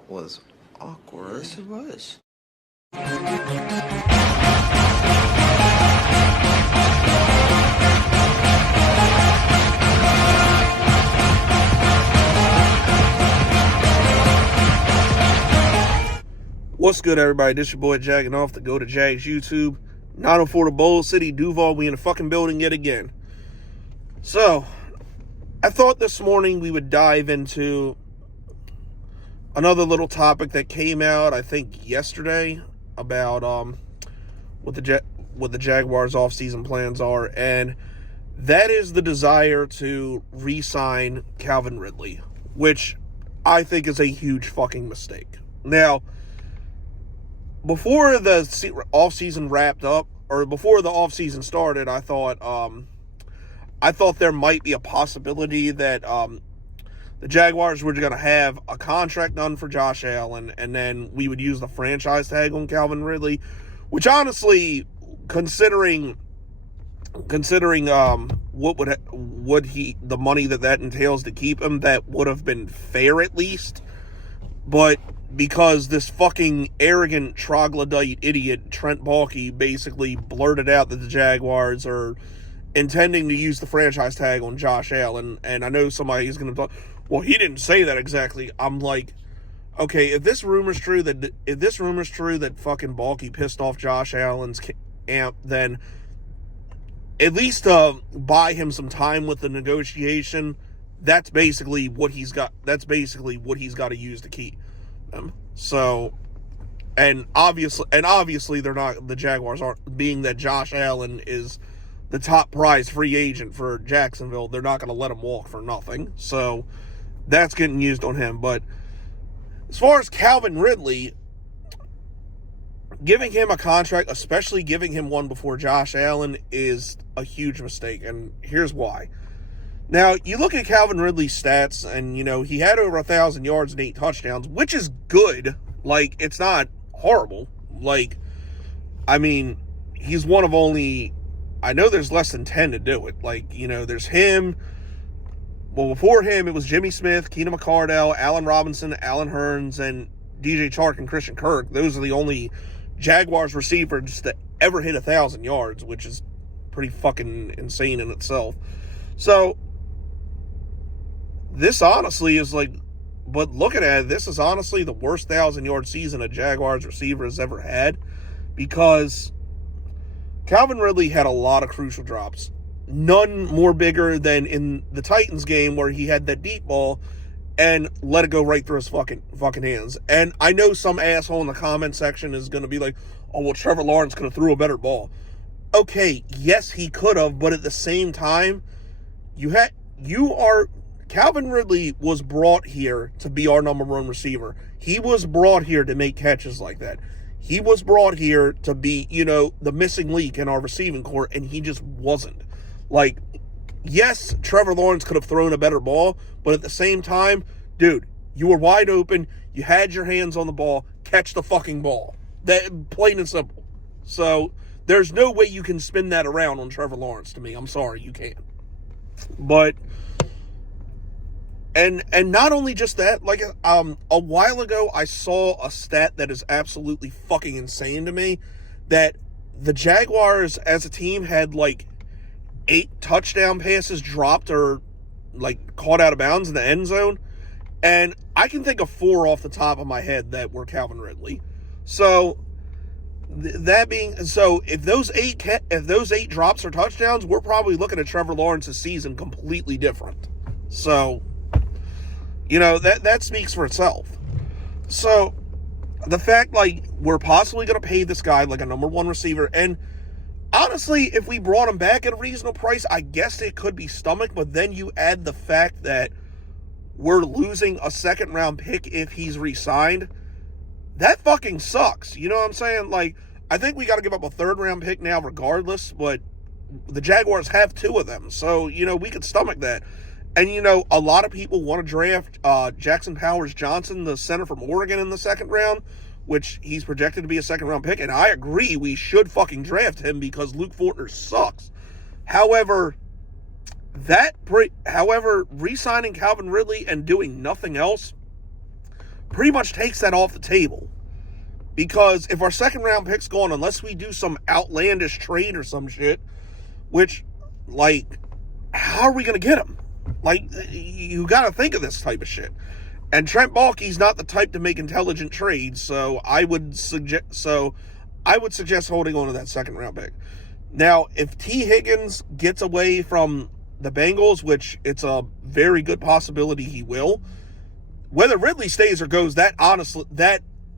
That was awkward. Yes, it was. What's good, everybody? This your boy Jagging Off the Go to Jags YouTube. 904 the Bowl City, Duval. We in the fucking building yet again. So, I thought this morning we would dive into another little topic that came out, I think, yesterday about what the Jaguars' offseason plans are, and that is the desire to re-sign Calvin Ridley, which I think is a huge fucking mistake. Now, before the offseason wrapped up, or before the offseason started, I thought there might be a possibility that the Jaguars were going to have a contract done for Josh Allen, and then we would use the franchise tag on Calvin Ridley, which honestly, considering the money that entails to keep him, that would have been fair at least. But because this fucking arrogant troglodyte idiot Trent Baalke basically blurted out that the Jaguars are intending to use the franchise tag on Josh Allen, and I know somebody's going to talk, well, he didn't say that exactly. I'm like, okay, if this rumor's true that fucking Baalke pissed off Josh Allen's camp, then at least buy him some time with the negotiation. That's basically what he's got. That's basically what he's got to use to keep them. So, and obviously they're not, the Jaguars aren't, being that Josh Allen is the top prize free agent for Jacksonville, they're not going to let him walk for nothing. So that's getting used on him. But as far as Calvin Ridley, giving him a contract, especially giving him one before Josh Allen, is a huge mistake. And here's why. Now, you look at Calvin Ridley's stats, and, you know, he had over 1,000 yards and 8 touchdowns, which is good. Like, it's not horrible. Like, I mean, he's one of only, I know there's less than 10 to do it. Like, you know, there's him. Well, before him, it was Jimmy Smith, Keenan McCardell, Allen Robinson, Allen Hurns, and DJ Chark and Christian Kirk. Those are the only Jaguars receivers to ever hit 1,000 yards, which is pretty fucking insane in itself. So, this honestly is like, but looking at it, this is honestly the worst 1,000-yard season a Jaguars receiver has ever had, because Calvin Ridley had a lot of crucial drops. None more bigger than in the Titans game where he had that deep ball and let it go right through his fucking hands. And I know some asshole in the comment section is going to be like, oh, well, Trevor Lawrence could have threw a better ball. Okay, yes, he could have, but at the same time, Calvin Ridley was brought here to be our number one receiver. He was brought here to make catches like that. He was brought here to be, you know, the missing link in our receiving corps, and he just wasn't. Like, yes, Trevor Lawrence could have thrown a better ball, but at the same time, dude, you were wide open, you had your hands on the ball, catch the fucking ball. That, plain and simple. So, there's no way you can spin that around on Trevor Lawrence to me. I'm sorry, you can't. But, and not only just that, like, a while ago, I saw a stat that is absolutely fucking insane to me, that the Jaguars as a team had, like, 8 touchdown passes dropped or, like, caught out of bounds in the end zone, and I can think of 4 off the top of my head that were Calvin Ridley. So, if those 8 drops are touchdowns, we're probably looking at Trevor Lawrence's season completely different. So, you know, that speaks for itself. So, the fact, like, we're possibly going to pay this guy like a number one receiver, and honestly, if we brought him back at a reasonable price, I guess it could be stomach, but then you add the fact that we're losing a second-round pick if he's re-signed. That fucking sucks. You know what I'm saying? Like, I think we got to give up a third-round pick now regardless, but the Jaguars have 2 of them, so, you know, we could stomach that. And, you know, a lot of people want to draft Jackson Powers-Johnson, the center from Oregon, in the second round, which he's projected to be a second-round pick, and I agree we should fucking draft him because Luke Fortner sucks. However, re-signing Calvin Ridley and doing nothing else pretty much takes that off the table. Because if our second round pick's gone, unless we do some outlandish trade or some shit, which, like, how are we going to get him? Like, you got to think of this type of shit. And Trent Baalke's not the type to make intelligent trades, so I would suggest holding on to that second round pick. Now, if T. Higgins gets away from the Bengals, which it's a very good possibility he will, whether Ridley stays or goes, that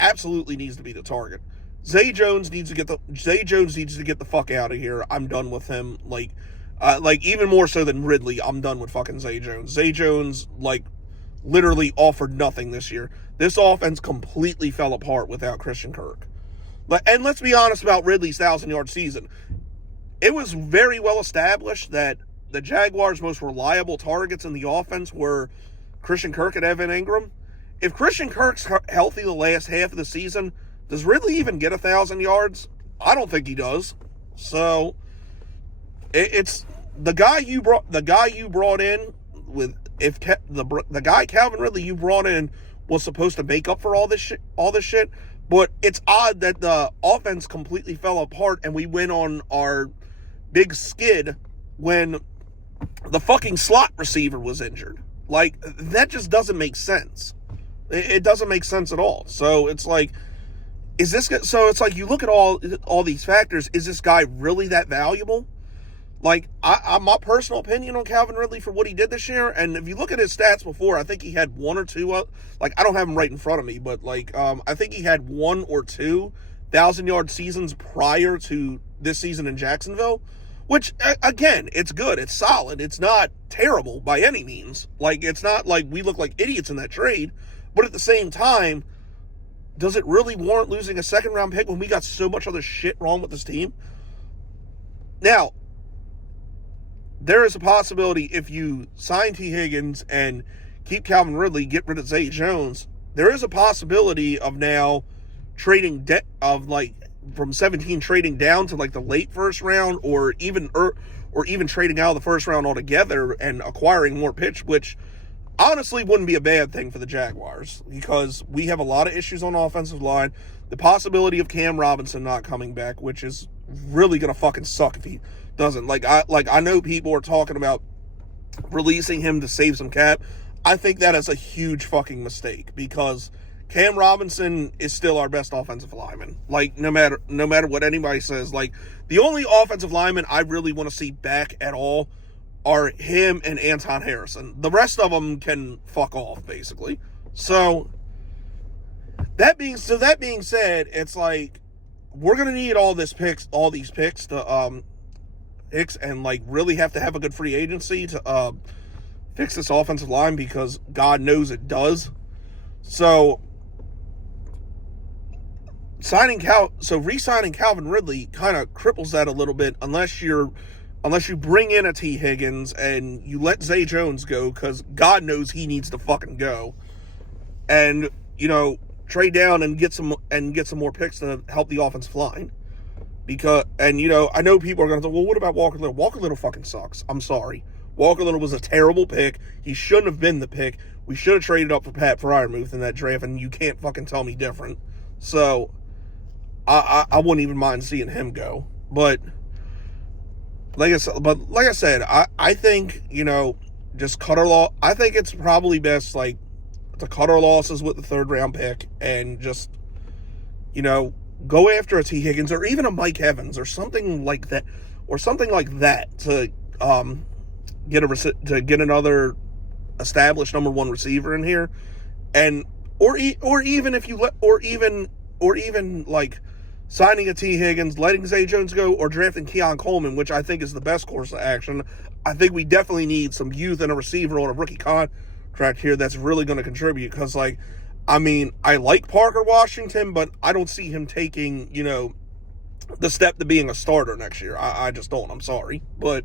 absolutely needs to be the target. Zay Jones needs to get the fuck out of here. I'm done with him. Like even more so than Ridley, I'm done with fucking Zay Jones. Zay Jones, like, literally offered nothing this year. This offense completely fell apart without Christian Kirk. And let's be honest about Ridley's 1,000-yard season. It was very well established that the Jaguars' most reliable targets in the offense were Christian Kirk and Evan Ingram. If Christian Kirk's healthy the last half of the season, does Ridley even get 1,000 yards? I don't think he does. So it's the guy you brought in with the guy Calvin Ridley you brought in was supposed to make up for all this shit. But it's odd that the offense completely fell apart and we went on our big skid when the fucking slot receiver was injured. Like, that just doesn't make sense. It doesn't make sense at all. So it's like, you look at all these factors. Is this guy really that valuable? Like, my personal opinion on Calvin Ridley for what he did this year, and if you look at his stats before, I think he had one or two, I don't have him right in front of me, but, I think he had 1 or 2 1,000-yard seasons prior to this season in Jacksonville, which, again, it's good, it's solid, it's not terrible by any means. Like, it's not like we look like idiots in that trade, but at the same time, does it really warrant losing a second-round pick when we got so much other shit wrong with this team? Now, there is a possibility if you sign T. Higgins and keep Calvin Ridley, get rid of Zay Jones, there is a possibility of now trading from 17 trading down to like the late first round or even trading out of the first round altogether and acquiring more pitch, which honestly wouldn't be a bad thing for the Jaguars because we have a lot of issues on the offensive line. The possibility of Cam Robinson not coming back, which is really going to fucking suck if he doesn't. I know people are talking about releasing him to save some cap. I think that is a huge fucking mistake because Cam Robinson is still our best offensive lineman. Like, no matter what anybody says, like, the only offensive lineman I really want to see back at all are him and Anton Harrison. The rest of them can fuck off, basically. So that being said, it's like we're gonna need all these picks to and like really have to have a good free agency to fix this offensive line because God knows it does. So re-signing Calvin Ridley kind of cripples that a little bit unless you bring in a T. Higgins and you let Zay Jones go because God knows he needs to fucking go, and trade down and get some more picks to help the offensive line. Because I know people are gonna say, well, what about Walker Little? Walker Little fucking sucks. I'm sorry. Walker Little was a terrible pick. He shouldn't have been the pick. We should have traded up for Pat Freiermuth in that draft, and you can't fucking tell me different. So I wouldn't even mind seeing him go. But like I said, I think, just cut our loss. I think it's probably best, to cut our losses with the third round pick and just, go after a T. Higgins or even a Mike Evans or something like that, to get another established number one receiver in here, and or even signing a T. Higgins, letting Zay Jones go, or drafting Keon Coleman, which I think is the best course of action. I think we definitely need some youth and a receiver on a rookie contract here that's really going to contribute. Because, I like Parker Washington, but I don't see him taking, the step to being a starter next year. I just don't. I'm sorry, but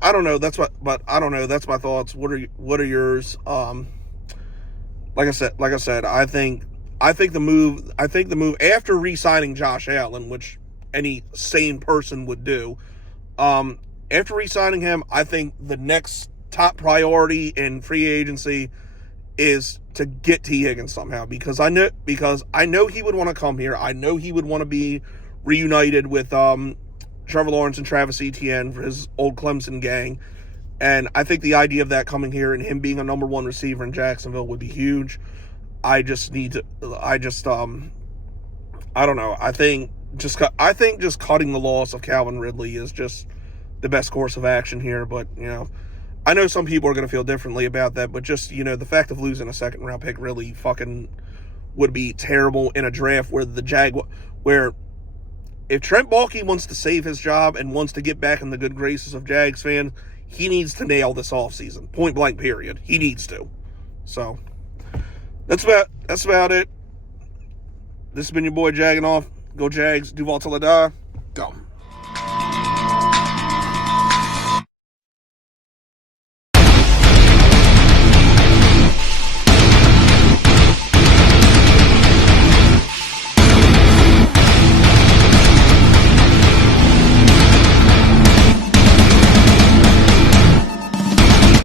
I don't know. That's my thoughts. What are yours? Like I said, I think the move after re-signing Josh Allen, which any sane person would do, after re-signing him, I think the next top priority in free agency is to get T. Higgins somehow, because I know he would want to come here. I know he would want to be reunited with Trevor Lawrence and Travis Etienne for his old Clemson gang. And I think the idea of that coming here and him being a number one receiver in Jacksonville would be huge. I don't know. I think just cutting the loss of Calvin Ridley is just the best course of action here. But, I know some people are going to feel differently about that, but just, the fact of losing a second round pick really fucking would be terrible in a draft where if Trent Baalke wants to save his job and wants to get back in the good graces of Jags fans, he needs to nail this offseason. Point blank, period. He needs to. So, that's about it. This has been your boy Jagging Off. Go Jags. Duval till I die. Go.